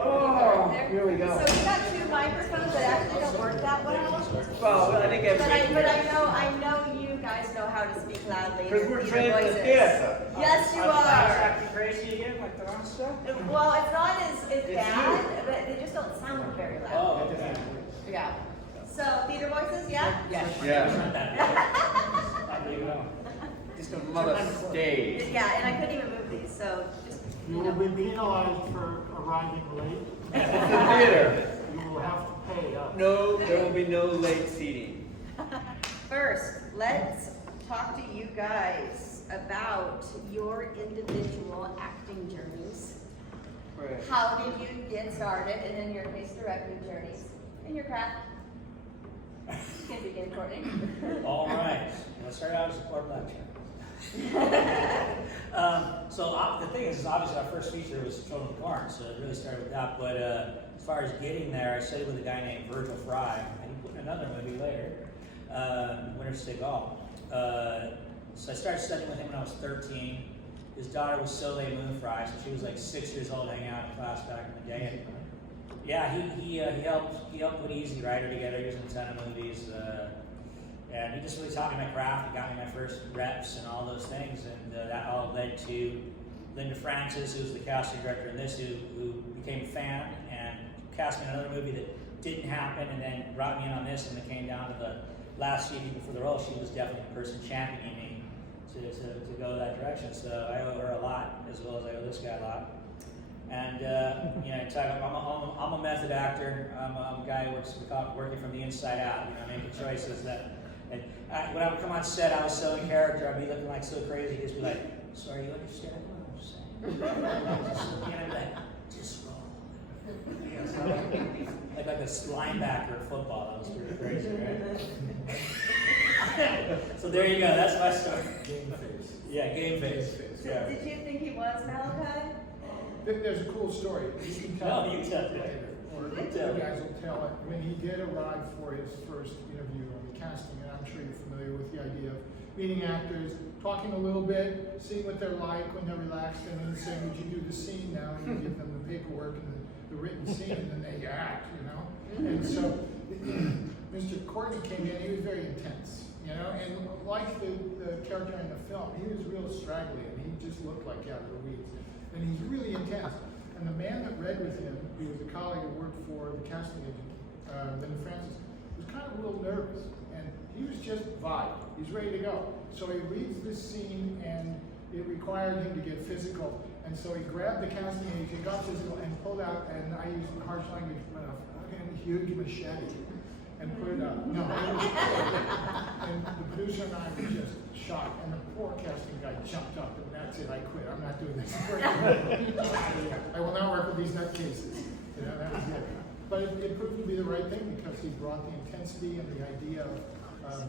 Oh, here we go. So we got two microphones that actually don't work that well. Well, I think But I know you guys know how to speak loudly. because we're and trained your in voices. theater. Yes, you I was are. acting crazy again, like the wrong stuff? Well, it's not as bad, but they just don't sound very loud. Oh, okay. Yeah. So, theater voices, yeah? Yeah. There you go. Just a mother stage. Yeah, and I couldn't even move these, so just, You will be penalized for arriving late. It's a theater. You will have to pay up. No, there will be no late seating. First, let's talk to you guys about your individual acting journeys. Right. How did you get started, and in your case, directing journeys in your craft? You can begin, Courtney. All right. Let's start out as a court lecture. The thing is, obviously our first feature was Children of the Corn, so it really started with that. But as far as getting there, I studied with a guy named Virgil Fry, and he put in another movie later, Winter Seagal. So I started studying with him when I was 13. His daughter was Soleil Moon Fry, so she was like 6 years old, hanging out in class back in the day. And yeah, he helped put Easy Rider together. He was in a ton of movies. And he just really taught me my craft. He got me my first reps and all those things, and that all led to Linda Francis, who was the casting director in this, who became a fan and cast me in another movie that didn't happen, and then brought me in on this, and it came down to the last scene even for the role. She was definitely the person championing me to go that direction. So I owe her a lot, as well as I owe this guy a lot. And I'm a method actor. I'm a guy who works working from the inside out. Making choices that. And when I would come on set, I was so in character. I'd be looking like so crazy. He'd just be like, "So are you understand what I'm saying?" And I'd be like, "Just roll." Like a linebacker in football. That was pretty crazy, right? So there you go. That's my story. Game face. Yeah, game face. So Yeah. did you think he was Malachi? There's a cool story. You can tell. No, you tell it. Or You the tell it. guys will tell it. When he did arrive for his first interview on the casting, and I'm sure you're familiar with the idea of meeting actors, talking a little bit, seeing what they're like when they're relaxed, and then saying, "Would you do the scene now?" And you give them the paperwork and the written scene, and then they act, And so Mr. Courtney came in. He was very intense, and like the character in the film, he was real straggly, and he just looked like out of the weeds. And he's really intense. And the man that read with him, who was a colleague who worked for the casting agent, Linda Francis, was kind of a little nervous. And he was just vibe. He's ready to go. So he reads this scene, and it required him to get physical. And so he grabbed the casting agent, got physical, and pulled out, and I used harsh language, went off, "Okay, huge machete," and put it up. No, it was and the producer and I were just shocked. And the poor casting guy jumped up, and that's it, I quit. I'm not doing this. I will not work with these nutcases. That was it. But it proved to be the right thing, because he brought the intensity and the idea of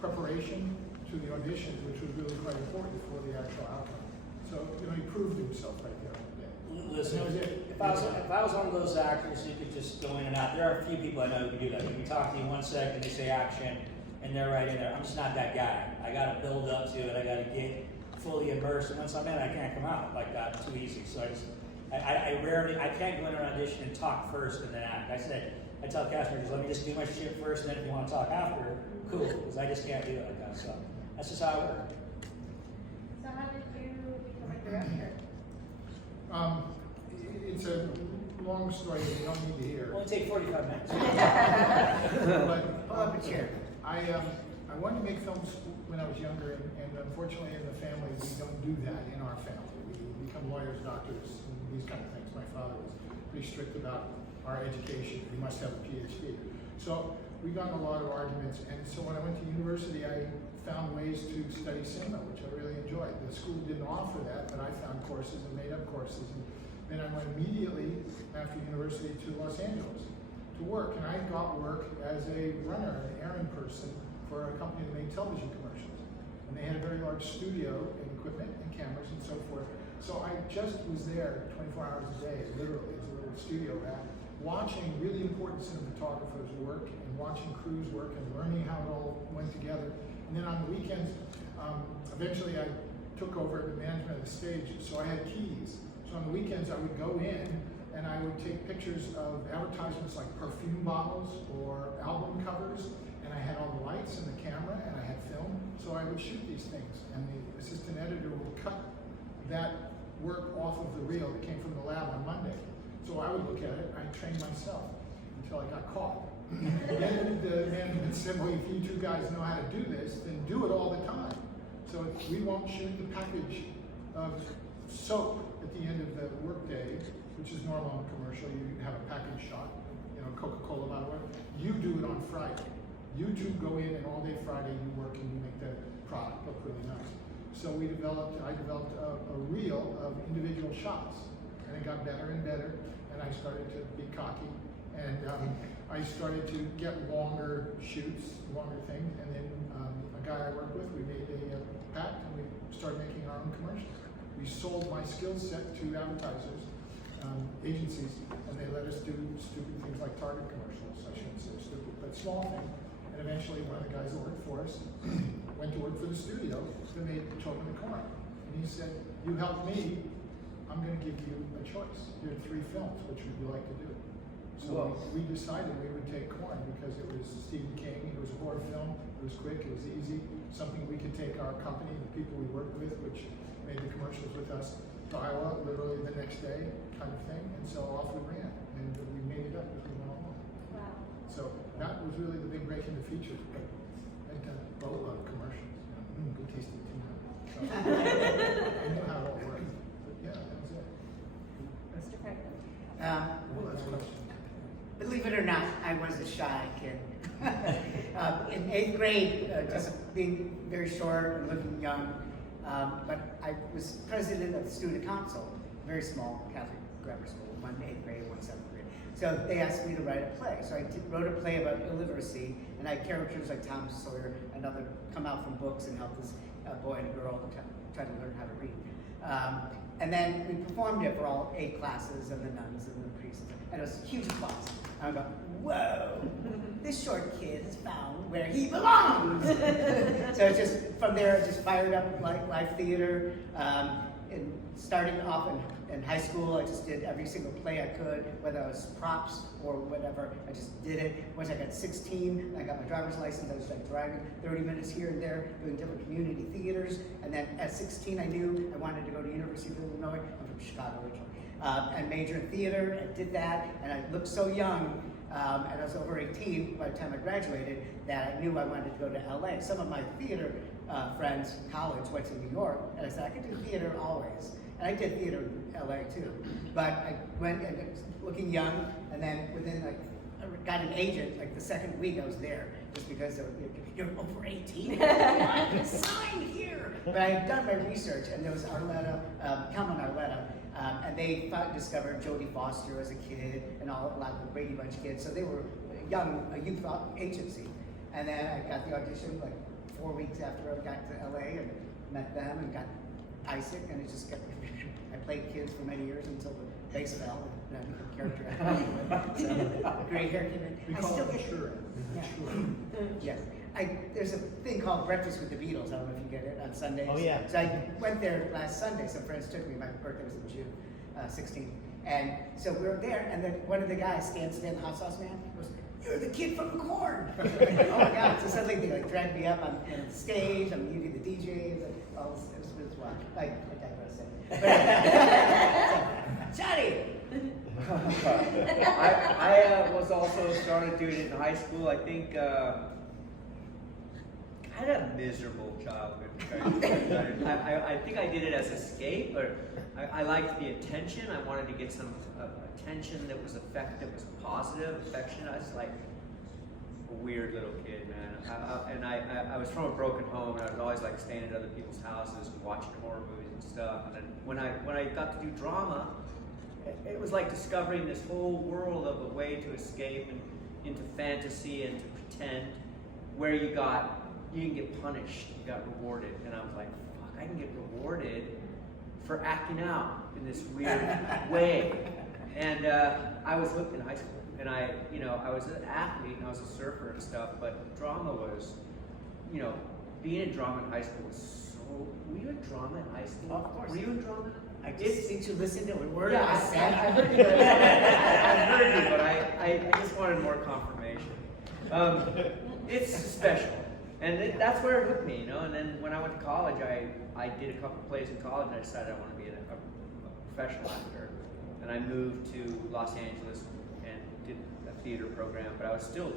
preparation to the auditions, which was really quite important for the actual outcome. So, he proved himself right there on the day. Listen, And that was it. if I was one of those actors who could just go in and out, there are a few people I know who can do that. You can talk to you 1 second, they say action, and they're right in there. I'm just not that guy. I got to build up to it. I got to get fully immersed, and once I'm in, I can't come out like that too easy. So I can't go in an audition and talk first and then act. I tell cast members, let me just do my shit first, and then if you want to talk after, cool, because I just can't do it like that. So that's just how I work. So how did you become a director? It's a long story that you don't need to hear. Only take 45 minutes. But Pull up a chair. I wanted to make films when I was younger, and unfortunately in the family we don't do that in our family. We become lawyers, doctors, and these kind of things. My father was pretty strict about our education. We must have a PhD. So we got in a lot of arguments, and so when I went to university, I found ways to study cinema, which I really enjoyed. The school didn't offer that, but I found courses and made up courses. And then I went immediately after university to Los Angeles to work, and I got work as a runner, an errand person for a company that made television commercials. And they had a very large studio and equipment and cameras and so forth. So I just was there 24 hours a day, literally, as a little studio rat, watching really important cinematographers work and watching crews work and learning how it all went together. And then on the weekends, eventually I took over the management of the stage, so I had keys. So on the weekends, I would go in and I would take pictures of advertisements like perfume bottles or album covers, and I had all the lights and the camera, and I had film, so I would shoot these things, and the assistant editor would cut that work off of the reel that came from the lab on Monday. So I would look at it, I trained myself until I got caught. Then the management said, well, if you two guys know how to do this, then do it all the time. So we won't shoot the package of soap at the end of the workday, which is normal in a commercial. You have a package shot, Coca-Cola bottle. You do it on Friday. You two go in, and all day Friday you work and you make the product look really nice. So I developed a reel of individual shots, and it got better and better, and I started to be cocky, and I started to get longer shoots, longer things, and then a guy I worked with, we made a pact, and we started making our own commercials. We sold my skill set to advertisers, agencies, and they let us do stupid things like Target commercials. I shouldn't say stupid, but small things. And eventually one of the guys that worked for us went to work for the studio that made Children of Corn. And he said, you helped me, I'm going to give you a choice. Here are 3 films, which would you like to do? So we decided we would take Corn because it was Stephen King, it was a horror film, it was quick, it was easy, something we could take our company, the people we worked with, which made the commercials with us, to Iowa literally the next day kind of thing. And so off we ran, and we made it up as we went along. Wow. So that was really the big break in the features, but I'd done a boatload of commercials. Good tasting tuna. So I knew how it all worked. But yeah, that was it. Mr. Franklin. That's a question. Believe it or not, I was a shy kid. In 8th grade, just being very short and looking young, but I was president of the student council, very small Catholic grammar school, 1 8th grade, 1 7th grade. So they asked me to write a play. So I wrote a play about illiteracy, and I had characters like Tom Sawyer and other come out from books and help this boy and girl try to learn how to read. And then we performed it for all 8 classes and the nuns and the priests, and it was a huge applause. I go, whoa, this short kid has found where he belongs. So it's just, from there, I just fired up like live theater. And starting off in high school, I just did every single play I could, whether it was props or whatever, I just did it. Once I got 16, I got my driver's license, I was like driving 30 minutes here and there, doing different community theaters. And then at 16, I knew I wanted to go to University of Illinois. I'm from Chicago originally. And major in theater, I did that, and I looked so young, and I was over 18 by the time I graduated, that I knew I wanted to go to LA. Some of my theater friends in college went to New York, and I said, I could do theater always. And I did theater in LA too. But I went and looking young, and then within I got an agent, like the second week I was there, just because you're over 18, I can sign here. But I had done my research, and there was Arletta, Calvin Arletta, and they discovered Jodie Foster as a kid, and a lot of the Brady Bunch kids. So they were a youth agency. And then I got the audition like 4 weeks after I got to LA and met them and got Isaac, and it just kept. I played kids for many years until the bass fell, and I became character actor. So the gray hair came in. We I call still it get sure. Yes. There's a thing called Breakfast with the Beatles. I don't know if you get it on Sundays. Oh, yeah. So I went there last Sunday. Some friends took me. My birthday was in June 16th. And so we were there, and then one of the guys, Stan, the hot sauce man, goes, "You're the kid from Corn." Oh my God. So suddenly they like dragged me up on the stage. I'm meeting the DJ. And all this, it was wild. I digress. Johnny! I was also started doing it in high school. I think I had a miserable childhood. I think I did it as escape, or I liked the attention. I wanted to get some attention that was positive, affection. I was like a weird little kid, man. I was from a broken home, and I was always like staying at other people's houses and watching horror movies and stuff. And then when I got to do drama, it was like discovering this whole world of a way to escape and into fantasy and to pretend, where you can get punished, you got rewarded. And I was like, fuck, I can get rewarded for acting out in this weird way. And I was hooked in high school. And I was an athlete and I was a surfer and stuff, but drama was, being in drama in high school was so were you in drama in high school? Of course. Were you in drama? I just need to listen to a word Yeah, I said. I heard you. I heard you, but I just wanted more confirmation. It's special, and that's where it hooked me, you know. And then when I went to college, I did a couple plays in college, and I decided I want to be a professional actor. And I moved to Los Angeles and did a theater program, but I was still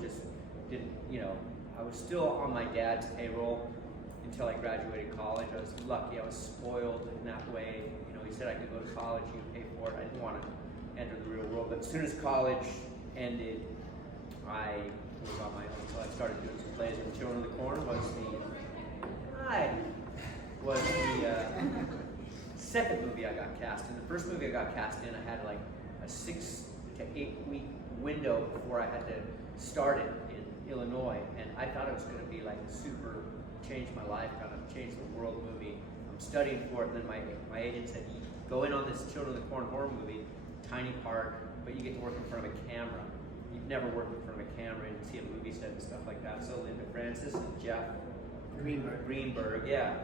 I was still on my dad's payroll until I graduated college. I was lucky, I was spoiled in that way. You know, he said I could go to college, he would pay for it. I didn't want to enter the real world, but as soon as college ended, I was on my own, so I started doing some plays. And Children of the Corn was the second movie I got cast in. The first movie I got cast in, I had like a 6 to 8 week window before I had to start it in Illinois, and I thought it was going to be like super change my life, kind of change the world movie. I'm studying for it, and then my agent said, "You go in on this Children of the Corn horror movie, tiny part, but you get to work in front of a camera. You've never worked in front of a camera and see a movie set and stuff like that." So Linda Francis and Jeff Greenberg, yeah.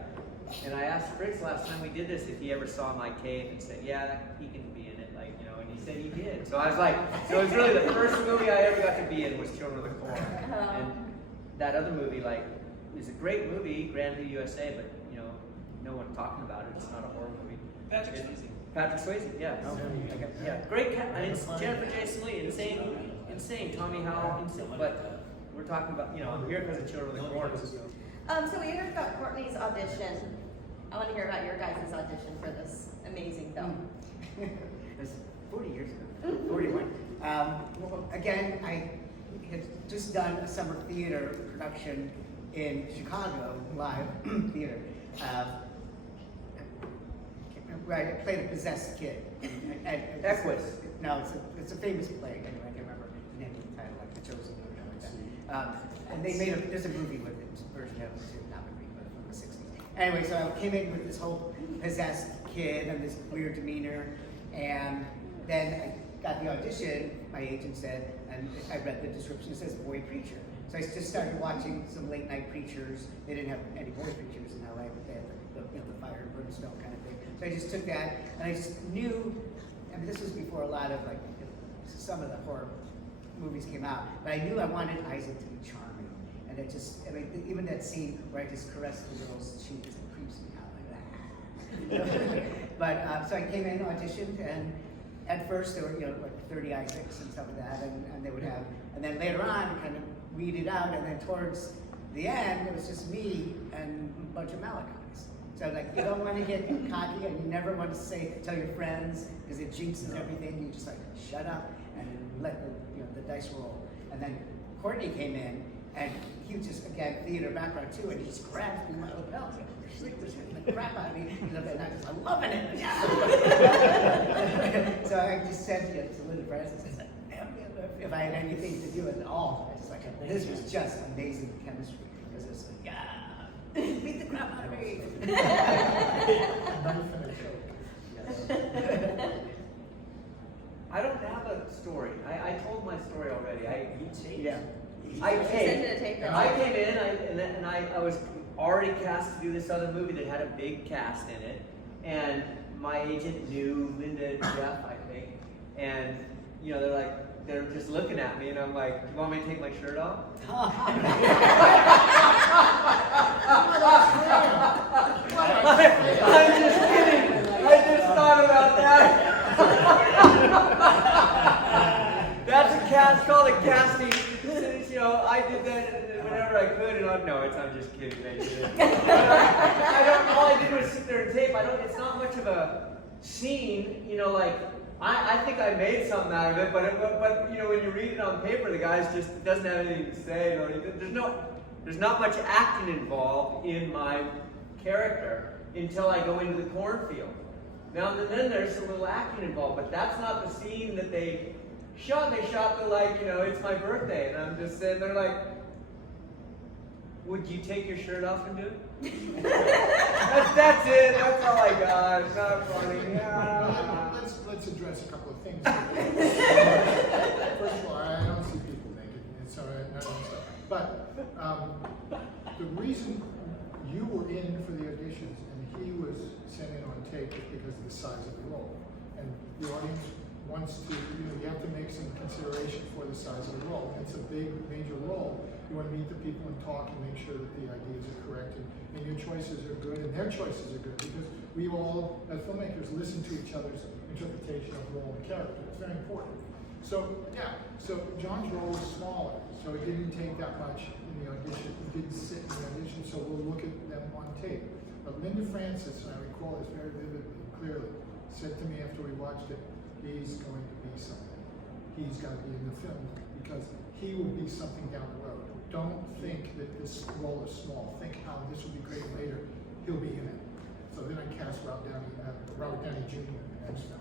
And I asked Fritz last time we did this if he ever saw my cave and said, "Yeah, he can be in it," like, you know, and he said he did. So I was like, so it was really the first movie I ever got to be in was Children of the Corn. And that other movie, like, is a great movie, Grandview, USA, but, you know, no one's talking about it. It's not a horror movie. Patrick Swayze. Patrick Swayze, yeah. Yeah, great cat. I mean, Jennifer Jason Leigh, insane. Tommy Howell, insane. But we're talking about, you know, I'm here because of Children of the Corn. So we heard about Courtney's audition. I want to hear about your guys' audition for this amazing film. It was 40 years ago, 41. Well, again, I had just done a summer theater production in Chicago, live theater. Where I played a possessed kid. Equus. No, it's a famous play. Anyway, I can't remember the name of the title, like The Chosen or something like that. And they made there's a movie with it, version of it, not a movie, but from the 60s. Anyway, so I came in with this whole possessed kid and this weird demeanor, and then I got the audition, my agent said, and I read the description, it says boy preacher. So I just started watching some late night preachers. They didn't have any boy preachers in LA, but they had the fire and brimstone kind of thing. So I just took that, and I just knew, I mean, this was before a lot of, like, some of the horror movies came out, but I knew I wanted Isaac to be charming. And it just, I mean, even that scene where I just caressed the girl's cheeks, it creeps me out like that. But, so I came in, auditioned, and at first there were, you know, like 30 Isaacs and stuff like that, and they would have, and then later on, kind of weed it out, and then towards the end, it was just me and a bunch of Malachi's. So like, you don't want to get cocky, and you never want to tell your friends, because it jinxes everything. You just like, shut up, and let the dice roll. And then Courtney came in, and he was just, again, theater background too, and he just grabbed me by the lapel. The crap out of me, and I was like, loving it. Yeah. So I just said to Linda Francis, I said, if I had anything to do with it all, I just like, this was just amazing chemistry. Because it's like, yeah, beat the crap out of me. I don't have a story. I told my story already. I came in, and I was already cast to do this other movie that had a big cast in it, and my agent knew Linda and Jeff, I think, and you know, they're just looking at me, and I'm like, "Do you want me to take my shirt off?" I'm just kidding. I just thought about that. That's a cast, called a casting. You know, I did that whenever I could, and I'm just kidding. I did it. All I did was sit there and tape. It's not much of a scene, you know, like, I think I made something out of it, but you know, when you read it on paper, the guy just doesn't have anything to say. You know, there's not much acting involved in my character until I go into the cornfield. Now and then there's some little acting involved, but that's not the scene that they shot. They shot the, like, you know, it's my birthday, and I'm just sitting there like, would you take your shirt off and do it? That's it. That's all I got. It's not funny. Yeah. Let's address a couple of things. First of all, I don't see people naked. It's all right. But the reason you were in for the auditions, and he was sent in on tape because of the size of the role. And the audience wants to, you have to make some consideration for the size of the role. And it's a big, major role. You want to meet the people and talk and make sure that the ideas are correct and your choices are good and their choices are good, because we all, as filmmakers, listen to each other's interpretation of role and character. It's very important. So, yeah, so John's role was smaller, so it didn't take that much in the audition. It didn't sit in the audition, so we'll look at them on tape. But Linda Francis, and I recall this very vividly, clearly, said to me after we watched it, he's going to be something. He's got to be in the film because he will be something down the road. Don't think that this role is small. Think how this will be great later. He'll be in it. So then I cast Robert Downey Jr. in the next film.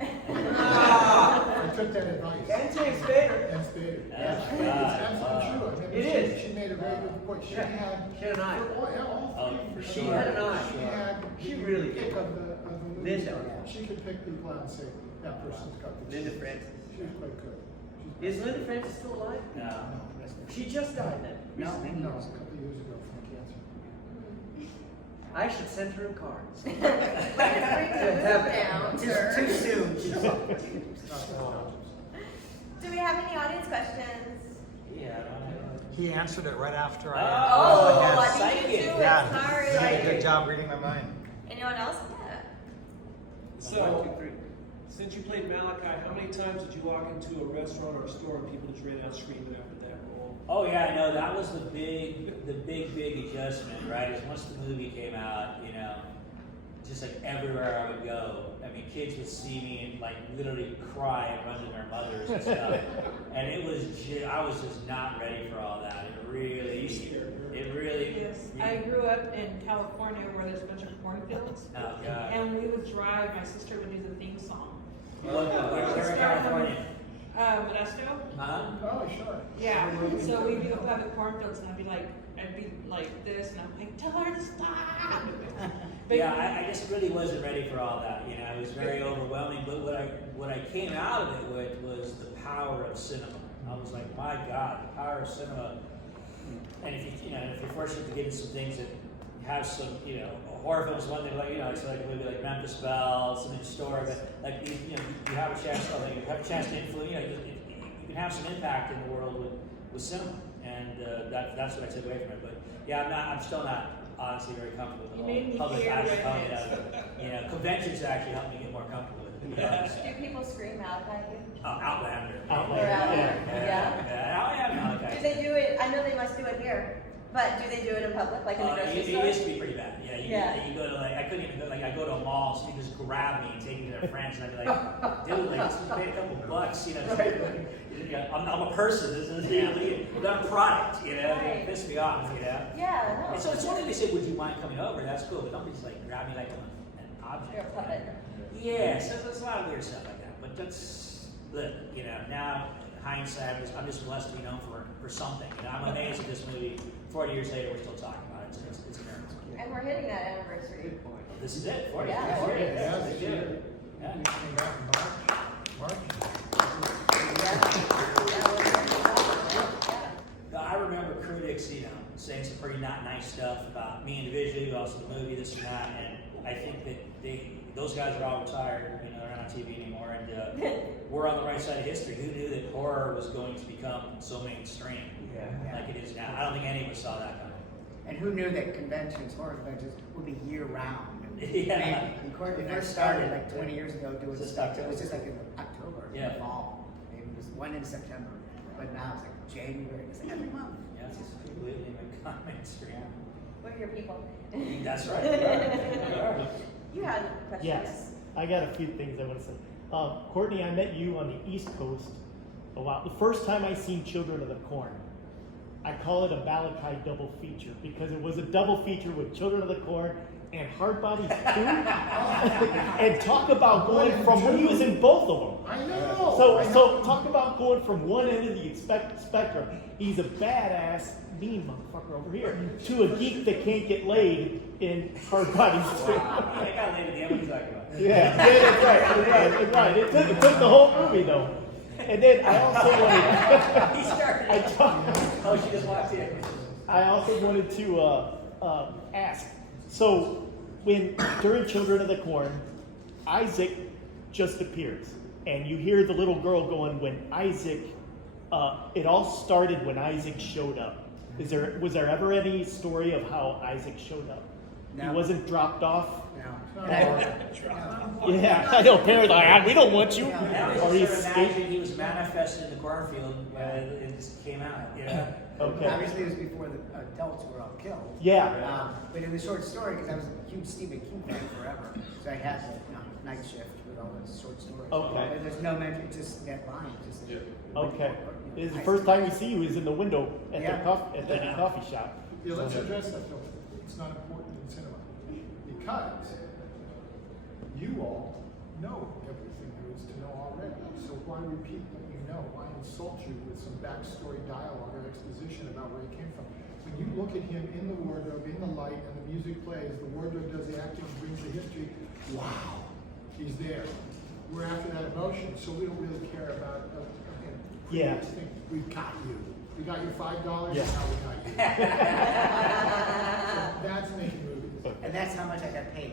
I took that advice. And James Spader. And Spader. That's It's absolutely true. I mean, It is. She made a very good point. She had an eye. all Oh, for three. sure. She had an eye. She had She the really pick did. of the movie. Linda. She could pick people out and say, that person's got the Linda Francis. She was quite good. Is Linda Francis still alive? No. She just died then. No, No, maybe a it was. couple of years ago from cancer. I should send her a card. Wait, down, sir. Too soon. Do we have any audience questions? Yeah, I don't know. He answered it right after Oh, Oh, I psychic. beat you to it, Yeah. sorry. He did a good job reading my mind. Anyone else? Yeah. So, since you played Malachi, how many times did you walk into a restaurant or a store and people just ran out screaming after that role? Oh yeah, I know that was the big adjustment, right? Is once the movie came out, just like everywhere I would go, I mean, kids would see me and like literally cry and run to their mothers and stuff. And I was just not ready for all that. It really. Yes, I grew up in California where there's a bunch of cornfields, Oh God. and we would drive. My sister would do the theme song. Where in California? Modesto. Huh? Oh, sure. Yeah. So we'd go have the cornfields, and I'd be like this, and I'm like, tell her to stop. But Yeah, I just really wasn't ready for all that. It was very overwhelming. But what I came out of it with was the power of cinema. I was like, my God, the power of cinema. And if you're fortunate to get into some things that have some, horror films, one thing so like a movie like Memphis Belle, something historic, but like you have a chance, to influence. You can have some impact in the world with cinema, and that's what I took away from it. But yeah, I'm still not honestly very comfortable with You the made me whole public fear access. redheads. Conventions actually helped me get more comfortable with it. Do people scream out at you? Outlander. Or out there? Yeah. Yeah. Do they do it? I know they must do it here, but do they do it in public, like in the grocery It store? used to be pretty bad. Yeah. You go to I couldn't even go. I go to a mall, so you just grab me and take me to their friends, and I'd be like, dude, just pay a couple bucks, I'm a person. This is not a product, Right. It pissed me off, Yeah, no. And so it's one thing they say, would you mind coming over? That's cool, but don't just like grab me like an object. You're a puppet. Yeah, so there's a lot of weird stuff like that. But that's, look, now, hindsight, I'm just blessed to be known for something. I'm amazed at this movie. 40 years later, we're still talking about it. It's a miracle. And we're hitting that anniversary. This is it, 40 Yeah, years. 40 years. Yeah, This this is year. it. Yeah. We came back in March. I remember critics, saying some pretty not nice stuff about me individually, but also the movie, this and that. And I think that those guys are all retired. They're not on TV anymore, and we're on the right side of history. Who knew that horror was going to become so mainstream like it is now? I don't think any of us saw that coming. And who knew that horror conventions would be year round? Yeah. And Courtney and I started like 20 years ago doing Just stuff. It was October. just like in October, Yeah. fall. Maybe it was one in September, but now it's like January. It's like every month. Yeah, it's just completely become mainstream. We're your people. That's right. We are. You had a question? Yes, I got a few things I want to say. Courtney, I met you on the East Coast a while. The first time I seen Children of the Corn, I call it a Malachi double feature because it was a double feature with Children of the Corn and Hard Bodies 2. And talk about going from when he was in both of them. I know. So talk about going from one end of the spectrum. He's a badass, mean motherfucker over here, to a geek that can't get laid in Hard Bodies 2. I got laid at the end. What are you talking about? Yeah, that's right. It took the whole movie though. And then I also wanted. He started. I Oh, she just walked in. also wanted to ask So during Children of the Corn, Isaac just appears, and you hear the little girl going when Isaac. It all started when Isaac showed up. Was there ever any story of how Isaac showed up? No. He wasn't dropped off. No. Yeah, I know. Parents are like, we don't want you. I Or he always sort of escaped. imagined he was manifested in the cornfield when it just came out, you know? Okay. Obviously, it was before the adults were all killed. Yeah. But in the short story, because I was a huge Stephen King fan forever, so I had night shift with all those short stories. Okay. But there's no mention, just that line. Just Okay. This is the first time we see you is in the window at Yeah. the coffee shop. Yeah, let's address that though. It's not important in cinema. Because you all know everything there is to know already. So why repeat what you know? Why insult you with some backstory dialogue or exposition about where he came from? When you look at him in the wardrobe, in the light, and the music plays, the wardrobe does the acting, brings the history, wow, he's there. We're after that emotion, so we don't really care about Yeah. we got you. We got your $5, Yeah. now we got you. So that's making movies. And that's how much I got paid.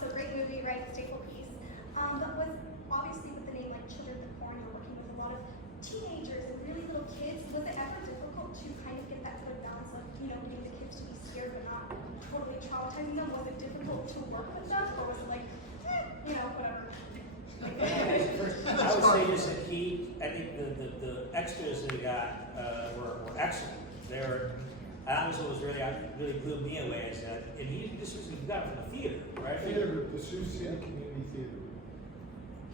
So great movie, right? Staple piece. But with obviously with the name like Children of the Corn, you're working with a lot of teenagers and really little kids. Was it ever difficult to kind of get that sort of balance of, getting the kids to be scared but not totally traumatizing them? Was it difficult to work with them, or was it like, whatever? I would say just a key. I think the extras that we got were excellent. That was what was really blew me away is that, and this was we got from the theater, right? Theater group, the Sioux City Community Theater.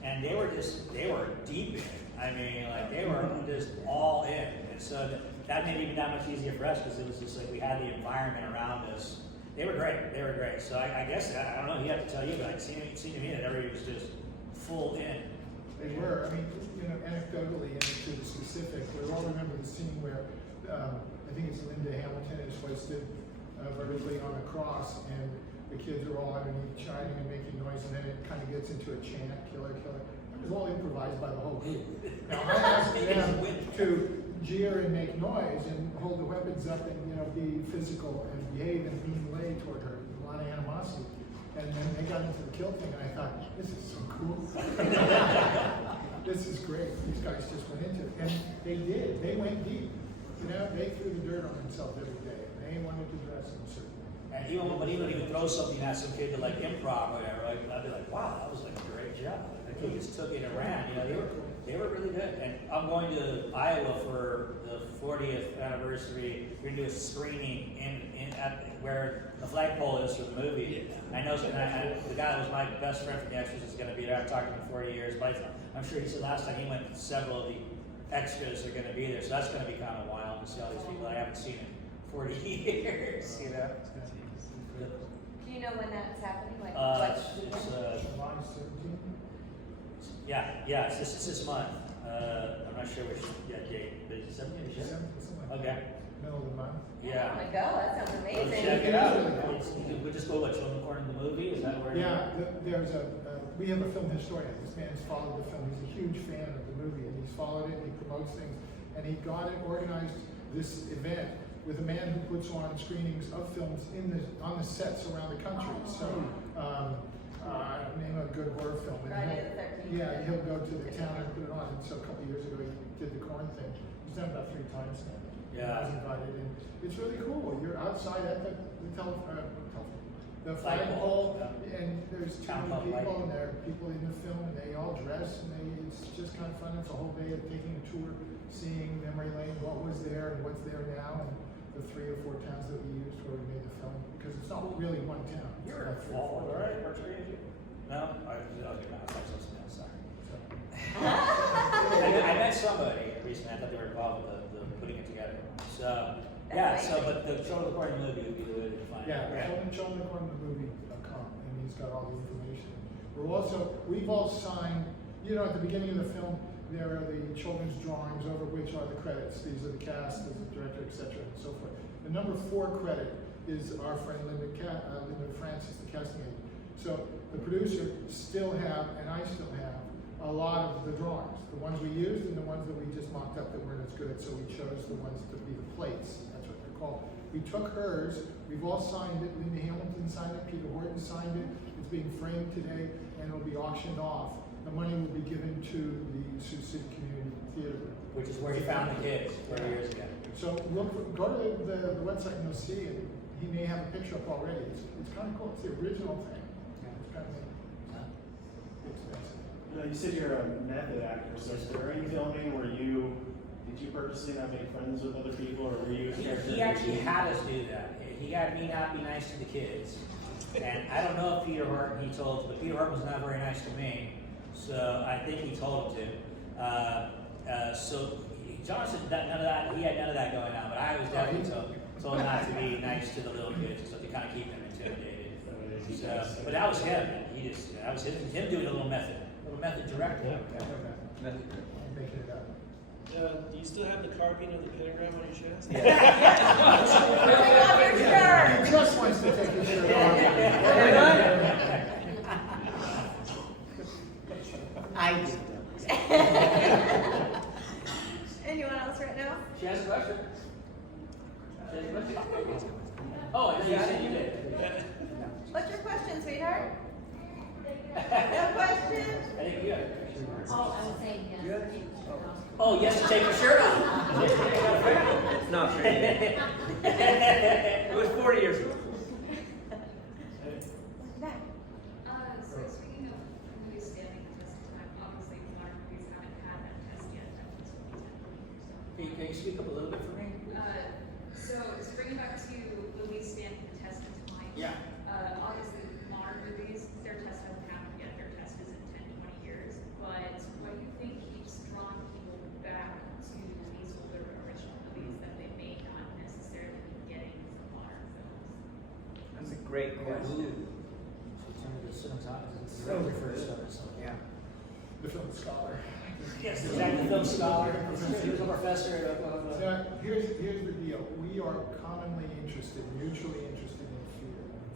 And they were deep in it. I mean, like they were just all in, and so that made it even that much easier for us because it was just like we had the environment around us. They were great. So I guess I don't know. He had to tell you, but it seemed to me that everybody was just full in. They were. I mean, anecdotally and to the specific, we all remember the scene where I think it's Linda Hamilton is hoisted vertically on a cross, and the kids are all underneath chiming and making noise, and then it kind of gets into a chant, killer, killer. It was all improvised by the whole group. Now I asked them to jeer and make noise and hold the weapons up and be physical and behave in a mean way toward her, a lot of animosity. And then they got into the kill thing, and I thought, this is so cool. This is great. These guys just went into it, and they did. They went deep. They threw the dirt on themselves every day. They wanted to dress in a certain way. And even if you throw something at some kid to like improv or whatever, I'd be like, wow, that was like a great job. The kid just took it and ran. They were really good. And I'm going to Iowa for the 40th anniversary. We're gonna do a screening where the flagpole is for the movie. I know the guy that was my best friend from the extras is going to be there. I've talked to him for 40 years, but I'm sure he said last time he went, several of the extras are going to be there. So that's going to be kind of wild to see all these people I haven't seen in 40 years. Do you know when that's happening? Like It's, July 17th? yeah, it's this month. I'm not sure which date, but it's 17th. Okay. Middle of the month. Yeah. Oh my God, that sounds amazing. Check it out. We just go Children of the Corn in the movie. Is that where? Yeah, there's we have a film historian. This man's followed the film. He's a huge fan of the movie, and he's followed it. And he promotes things, and he got it organized this event with a man who puts on screenings of films on the sets around the country. So, name a good horror film. Friday the 13th. Yeah, he'll go to the town and put it on. And so a couple of years ago, he did the corn thing. He's done it about 3 times now. Yeah. I was invited in. It's really cool. You're outside at the flagpole, and there's too many people, and there are people in the film, and they all dress, and it's just kind of fun. It's a whole day of taking a tour, seeing memory lane, what was there and what's there now, and the 3 or 4 towns that we used where we made the film, because it's not really one town. It's You're like 3 or 4 right? towns. No? I met somebody recently. I thought they were involved with the putting it together. So, but the Children of the Corn movie would be the way to find it. Yeah, childrencornthemovie.com, and he's got all the information. We've all signed, at the beginning of the film, there are the children's drawings over which are the credits. These are the cast, there's the director, etc., and so forth. The number 4 credit is our friend Linda Francis, the casting agent. So the producer still have, and I still have, a lot of the drawings, the ones we used and the ones that we just mocked up that weren't as good, so we chose the ones to be the plates, that's what they're called. We took hers, we've all signed it, Linda Hamilton signed it, Peter Horton signed it, it's being framed today, and it'll be auctioned off. The money will be given to the Sioux City Community Theater. Which is where he found the kids 40 years ago. So look, go to the website and you'll see it. He may have a picture up already. It's kind of cool. It's the original thing. It's kind of neat. Expensive. You said you're a method actor, so during filming, did you purposely not make friends with other people, or were you a character? He actually had us do that. He had me not be nice to the kids. And I don't know if Peter Horton he told, but Peter Horton was not very nice to me. So I think he told him to. So John said that none of that, he had none of that going on, but I was definitely told not to be nice to the little kids, so to kind of keep them intimidated. So, but that was him. That was him doing a little method directing. I'm making it up. Do you still have the carving of the pentagram on your chest? Take off your shirt. He just wants to take his shirt off. I do. Anyone else right now? She has a question. Oh, I didn't say you did. What's your question, sweetheart? No question? I think you had. Oh, I was saying yes. Oh, yes, to take your shirt off. It's not true. It was 40 years ago. So speaking of movies standing the test of time, obviously modern movies haven't had that test yet. That was only 10 years. Can you speak up a little bit for me? So bringing back to movies standing the test of time. Yeah. Obviously modern movies, their test hasn't happened yet. Their test is in 10, 20 years. But what do you think keeps drawing people back to these older original movies that they may not necessarily be getting from modern films? That's a great question. Yeah. The film scholar. Yes, exactly. Film scholar. He was a professor. So here's the deal. We are commonly interested, mutually interested in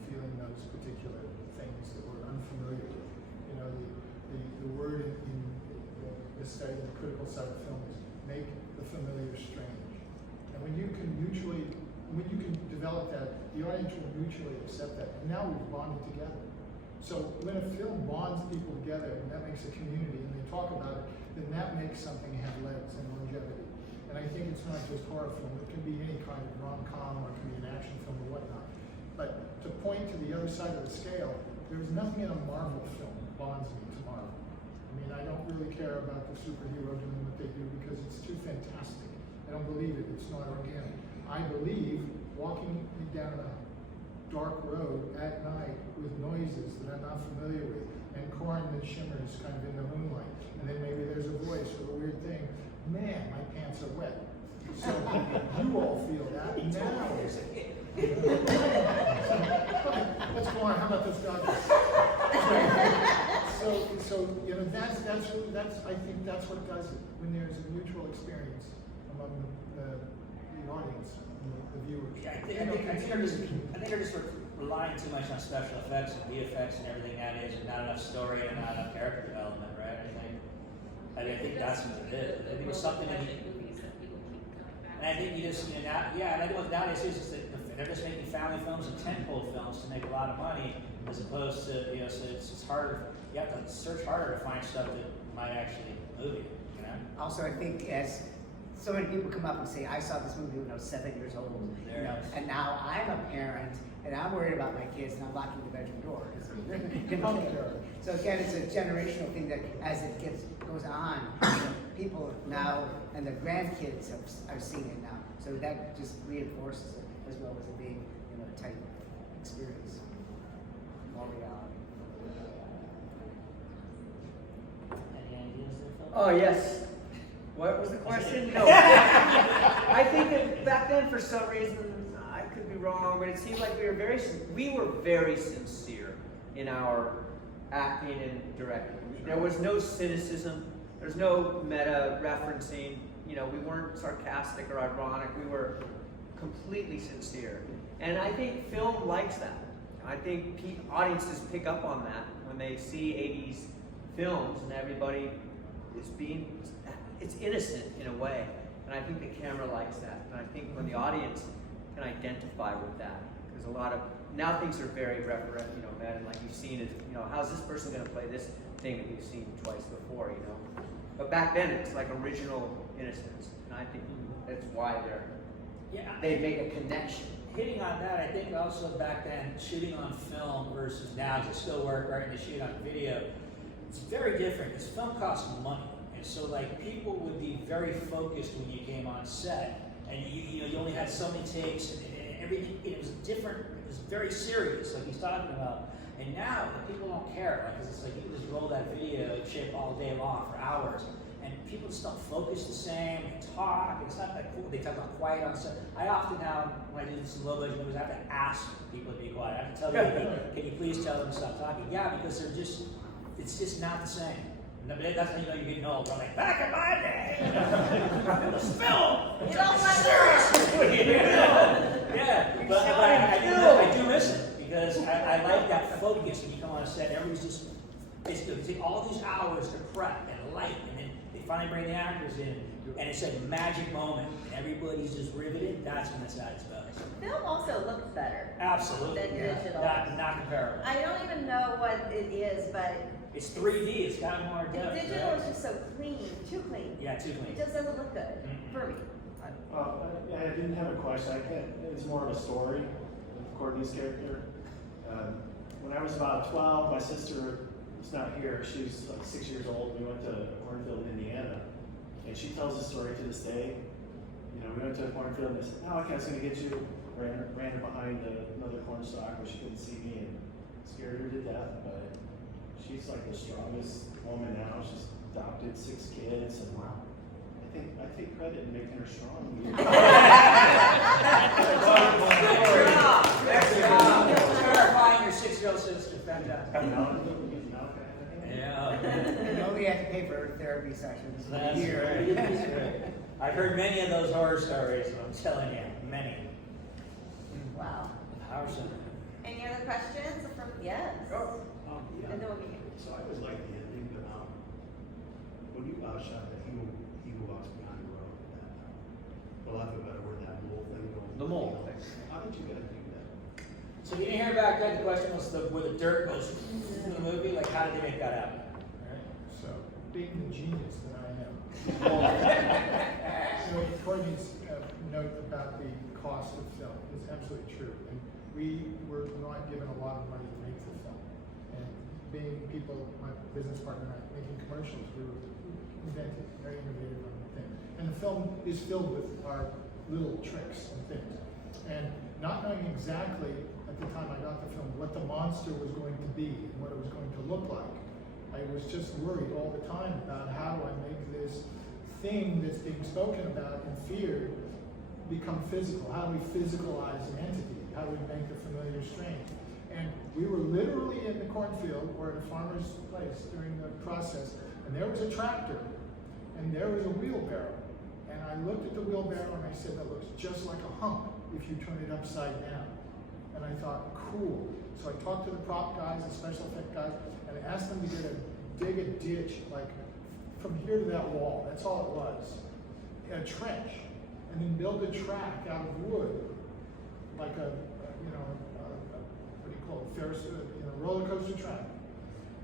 feeling those particular things that we're unfamiliar with. You know, the word in the study, the critical side of film is make the familiar strange. And when you can develop that, the audience will mutually accept that. And now we've bonded together. So when a film bonds people together and that makes a community and they talk about it, then that makes something have legs and longevity. And I think it's not just horror film, it can be any kind of rom-com or it can be an action film or whatnot. But to point to the other side of the scale, there's nothing in a Marvel film that bonds me to Marvel. I mean, I don't really care about the superhero doing what they do because it's too fantastic. I don't believe it, it's not organic. I believe walking down a dark road at night with noises that I'm not familiar with, and corn that shimmers kind of in the moonlight, and then maybe there's a voice or a weird thing. Man, my pants are wet. So you all feel that now. Let's go on. How about this Dodgers? So you know that's I think that's what does it when there's a mutual experience among the audience. The viewers. Yeah, I think they're just relying too much on special effects and VFX and everything that is, and not enough story and not enough character development, right? I think that's what it is. I think it's something that and I think you just, and I think what nowadays is that they're just making family films and tentpole films to make a lot of money, as opposed to, so it's harder, you have to search harder to find stuff that might actually move you, you know? Also, I think as so many people come up and say, I saw this movie when I was 7 years old, you know, and now I'm a parent and I'm worried about my kids and I'm locking the bedroom door. So again, it's a generational thing that as it goes on, you know, people now and the grandkids are seeing it now. So that just reinforces it as well as it being, you know, a type of experience, more reality. Any ideas there, Phil? Oh, yes. What was the question? No. I think that back then, for some reason, I could be wrong, but it seemed like we were very sincere in our acting and directing. There was no cynicism. There's no meta referencing. You know, we weren't sarcastic or ironic. We were completely sincere. And I think film likes that. I think audiences pick up on that when they see 80s films and everybody is it's innocent in a way. And I think the camera likes that. And I think when the audience can identify with that, there's a lot of, now things are very and like you've seen it, how's this person gonna play this thing that you've seen twice before, But back then it's like original innocence. And I think that's why they make a connection. Hitting on that, I think also back then, shooting on film versus now, to still work right to shoot on video, it's very different because film costs money. And so like people would be very focused when you came on set, and you only had so many takes, and everything, it was different, it was very serious, like he's talking about. And now people don't care, like, 'cause it's like you can just roll that video chip all day long for hours, and people just don't focus the same, they talk, and it's not like they talk about quiet on set. I often now, when I do some low budget movies, I have to ask people to be quiet. I have to tell them, can you please tell them to stop talking? Yeah, because it's just not the same. And that's how you know you're getting old. I'm like, back in my day, it was film. Get off my Seriously. Yeah, but I do miss it because I like that focus when you come on a set. Everybody's just, they take all these hours to prep and light, and then they finally bring the actors in, and it's a magic moment. And everybody's just riveted. That's when it's at its best. Film also looks better. Absolutely. Than digital. Not comparable. I don't even know what it is, but It's 3D. It's got more depth. digital right? is just so clean, too clean. Yeah, too clean. It just doesn't look good for me. I didn't have a question. It's more of a story of Courtney's character. When I was about 12, my sister was not here. She was like 6 years old. We went to Cornfield, Indiana, and she tells the story to this day. We went to a cornfield and I said, "Oh, okay, I was going to get you." Ran her behind another corn stalk where she couldn't see me and scared her to death. But she's like the strongest woman now. She's adopted 6 kids, and I take credit in making her strong. Clarifying your 6-year-old sister. Fantastic. Yeah. You only have to pay for therapy sessions for a That's year. right. That's right. I've heard many of those horror stories, and I'm telling you, many. Wow. Power Center. Any other questions? Yes. Yeah. And then we'll be So I always like the ending, but when you shot that he who walks behind the road, for lack of a better word, that mole thing going. The mole thing. How did you guys do that? So you didn't hear back then, the question was where the dirt goes in the movie, like how did they make that happen? So, being the genius that I am. So Courtney's note about the cost of film is absolutely true. And we were not given a lot of money to make the film. And being people, my business partner and I, making commercials, we were inventive, very innovative on the thing. And the film is filled with our little tricks and things. And not knowing exactly at the time I got the film what the monster was going to be and what it was going to look like, I was just worried all the time about how do I make this thing that's being spoken about and feared become physical. How do we physicalize an entity? How do we make a familiar strange? And we were literally in the cornfield or at a farmer's place during the process, and there was a tractor, and there was a wheelbarrow. And I looked at the wheelbarrow and I said, that looks just like a hump if you turn it upside down. And I thought, cool. So I talked to the prop guys, the special effect guys, and I asked them to dig a ditch, like from here to that wall. That's all it was. A trench. And then build a track out of wood, like what do you call it, roller coaster track.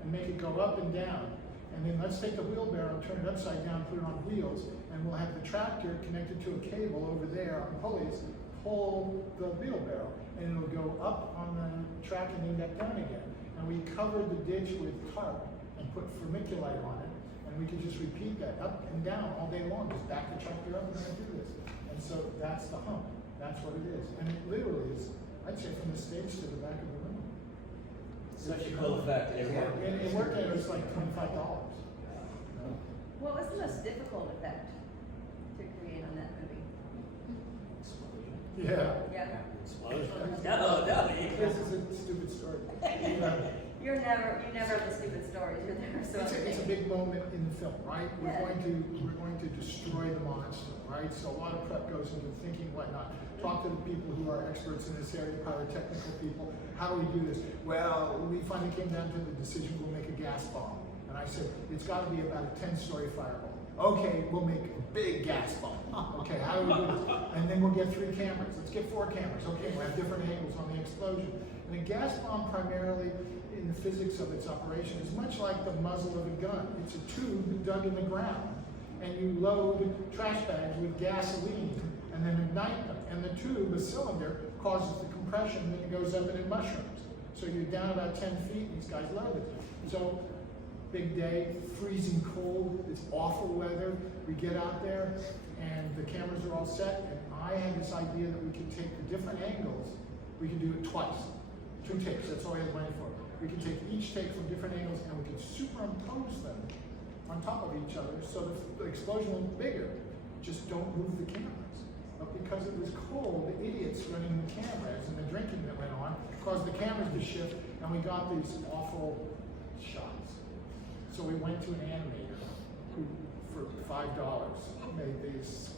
And make it go up and down. And then let's take the wheelbarrow, turn it upside down, put it on wheels, and we'll have the tractor connected to a cable over there on pulleys, pull the wheelbarrow, and it'll go up on the track and then back down again. And we covered the ditch with tarp and put vermiculite on it, and we could just repeat that up and down all day long, just back the tractor up, we're gonna do this. And so that's the hump, that's what it is. And it literally is, I'd say from the stage to the back of the room. Such a cool effect. And it worked out, it was like $25. What was the most difficult effect to create on that movie? Yeah. Yeah. Explosion. No. This is a stupid story. You never have the stupid stories. You're never so It's a big moment in the film, right? Yeah. We're going to destroy the monster, right? So a lot of prep goes into thinking whatnot. Talk to the people who are experts in this area, pyrotechnical people. How do we do this? Well, we finally came down to the decision we'll make a gas bomb. And I said, it's got to be about a 10-story fireball. Okay, we'll make a big gas bomb. Okay, how do we do this? And then we'll get 3 cameras. Let's get 4 cameras. Okay, we'll have different angles on the explosion. And a gas bomb, primarily in the physics of its operation, is much like the muzzle of a gun. It's a tube dug in the ground, and you load trash bags with gasoline and then ignite them. And the tube, a cylinder, causes the compression, and then it goes up and it mushrooms. So you're down about 10 feet, and these guys load it. So, big day, freezing cold, it's awful weather. We get out there, and the cameras are all set, and I had this idea that we could take the different angles, we can do it twice. 2 takes, that's all I had money for. We can take each take from different angles, and we can superimpose them on top of each other, so the explosion will be bigger. Just don't move the cameras. But because it was cold, the idiots running the cameras and the drinking that went on caused the cameras to shift, and we got these awful shots. So we went to an animator who, for $5, made these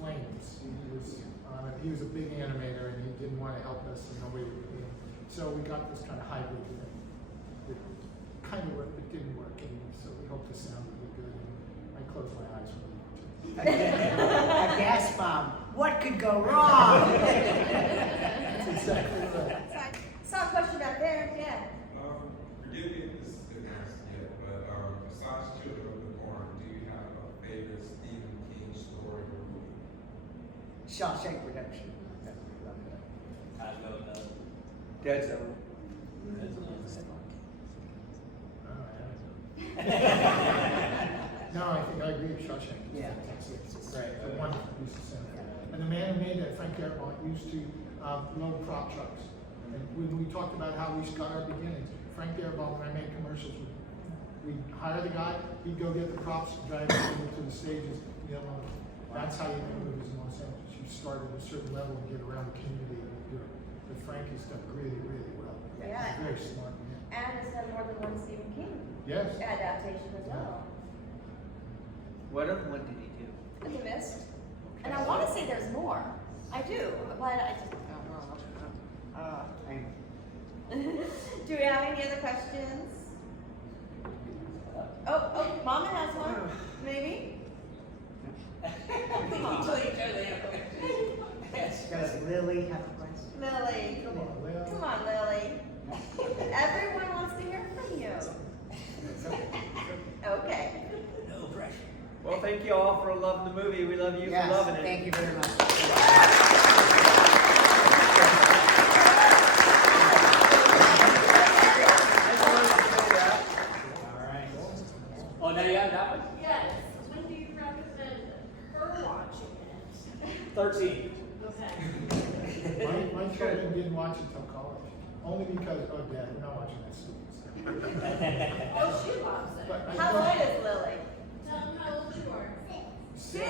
flames. He was a big animator, and he didn't want to help us, and nobody would pay him. So we got this kind of hybrid thing. It kind of worked, but didn't work, and so we hope the sound would be good. And I closed my eyes for A gas bomb. What could go wrong? That's exactly right. Saw a question back there, yeah. Forgive me if this is good answer yet, but besides Children of the Corn, do you have a favorite Stephen King story or movie? Shawshank Redemption. Dead Zone. No, I think I agree with Shawshank. Yeah. It's great. It's a wonderful piece of cinema. And the man who made that, Frank Darabont, used to load prop trucks. And when we talked about how we got our beginnings, Frank Darabont, when I made commercials, we'd hire the guy, he'd go get the props, drive them over to the stages. You know, that's how you make movies in Los Angeles. You start at a certain level and get around the community and do it. But Frank has done really, really well. Yeah. He's very smart man. And has done more than one Stephen King Yes. adaptation as well. What other one did he do? The Mist. And I want to say there's more. I do, but I just do we have any other questions? Oh, Mama has one. Maybe? Come on. Does Lily have a question? Lily. Come on, Lil. Come on, Lily. Everyone wants to hear from you. Okay. No pressure. Well, thank you all for loving the movie. We love you Yes, for loving it. thank you very much. All right. Oh, now you have that one? Yes. When do you recommend her watching it? 13. Okay. My children didn't watch it till college. Only because, oh, Dad, we're not watching that stupid stuff. Oh, she loves it. But I How don't- old is Lily? Tell them how old you are. 6.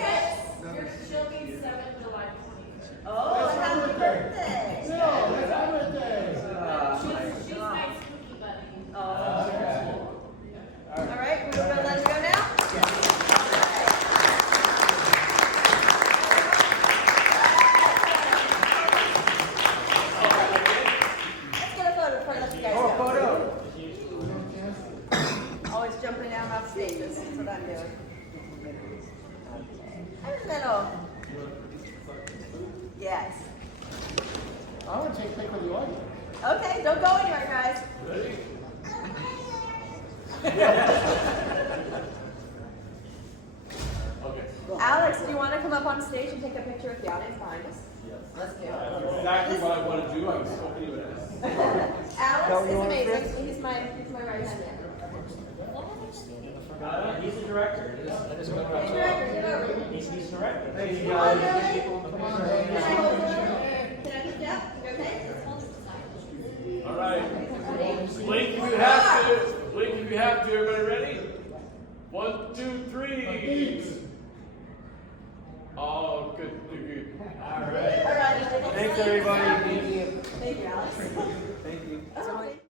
She'll be 7 July 23rd. Oh, happy birthday. No, that's my birthday. She's my spooky buddy. Oh. Okay. All right, we're gonna let her go now? Let's get a photo before I let you guys Oh, go. photo. Always jumping down off stages, that's what I'm doing. Okay. In the middle. Yes. I want to take a pic with the audience. Okay, don't go anywhere, guys. Alex, do you want to come up on stage and take a picture with the audience behind us? Yes. Let's do it. Exactly what I want to do. I was hoping you would ask. Alex is amazing. He's my right hand man. He's the director. Hey, director, get over. He's the director. Thank you, Come on, guys. Lily. Can I hold you? Can I pick you up? You okay? All right. Blink if you have to. Blink if you have to. Everybody ready? 1, 2, 3. Oh, good. All right. All right. Thanks, everybody. Thank you, Alex.